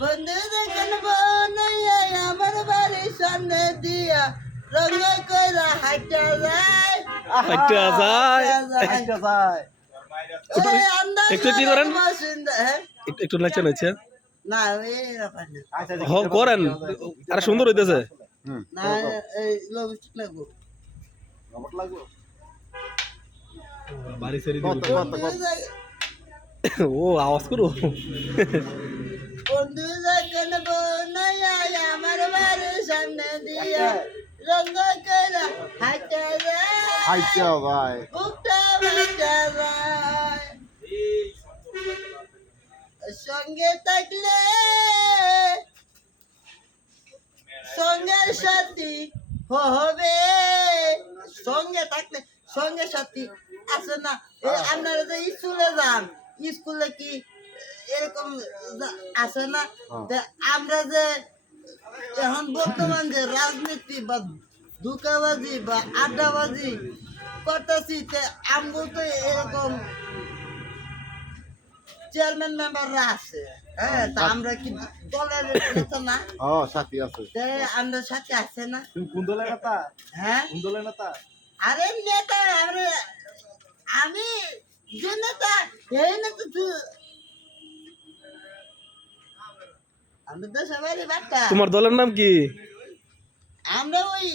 বন্ধু দেখেন বনাইয়া আমার বাড়ির সামনে দিয়া রঙ কইরা হাইটা যায় হাইটা যায়। হাইটা যায় একটু- কি করেন? হ্যাঁ? একটু একটু নাচে নাচে না করেন আরে সুন্দর হইতেছে না এই লবস্টিক লাগবো। বাড়ি ছেড়ে দিব কত কত ও আওয়াজ করো। বন্ধু দেখেন বনাইয়া আমার বাড়ির সামনে দিয়া রঙ কইরা হাইটা ভাই। বুকটা সঙ্গে থাকলে সাথী হবে। সঙ্গে থাকলে সঙ্গে সাথী আছে না। আপনারা যে স্কুলে যান স্কুলে কি এরকম আছে না? আমরা যে এখন বর্তমান যে রাজনীতি বা ধোকাবাজি বা আড্ডাবাজি করতেছি আমগো তো এরকম চেয়ারম্যান মেম্বাররা আছে। হ্যাঁ তা আমরা কি দলের নেতা না? ও সাথী আছে। তে আমরা সাথে আছে না? তুমি কোন দলের নেতা? হ্যাঁ? কোন দলের নেতা? আরে নেতা আমরা আমি যে নেতা এই নেতা তুই আমরা তো সবাই বাচ্চা। তোমার দলের নাম কি? আমরা ওই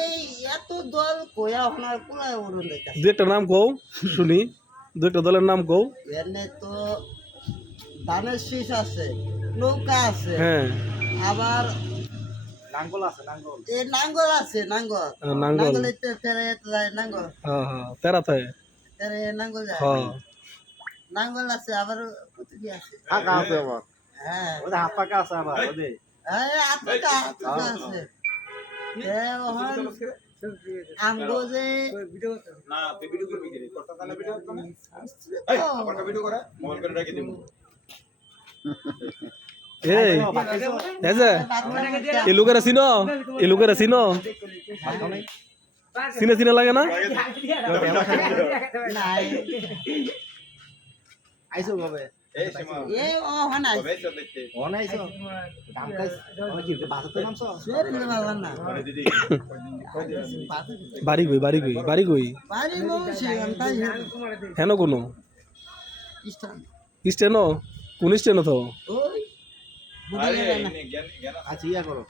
এই এত দল কোয়া ওরণ দেখা দু একটা নাম কও শুনি। দু একটা দলের নাম কও? এনে তো ধানের শীষ আছে নৌকা আছে হ্যাঁ। আবার নাঙ্গল আছে নাঙ্গল। এ নাঙ্গল আছে নাঙ্গল। নাঙ্গল। নাঙ্গল তেরে যায় নাঙ্গল। হ্যাঁ হ্যাঁ তেরে নাঙ্গল যায়। হ্যাঁ। নাঙ্গল আছে আবার কত কি আছে। ফাঁকা আছে আবার। হ্যাঁ। ওদের হাত পাকা আছে আবার ওদের। এই আতকা আতকা আছে। এ ওহন আমগো যে না তুই ভিডিও করবি কি করতে তাহলে ভিডিও করতে না? এই আমার ভিডিও করে মোবাইল করে রেখে দিব। এই এই যে এই লোকেরা চিনো? এই লোকেরা চিনো? চিনে চিনে লাগে না? আইসো কবে এই সীমা। এ ওহন আছে কবে চল দেখতে অন আইসো দাম কাইস ওই কি বাসাতে নামছো? সরে বাবা না আরে দিদি বাড়ি কই বাড়ি কই বাড়ি তাই হেন কোনো? ইস্টান স্টেন কোন স্টেন তো? আচ্ছা ইয়া করো।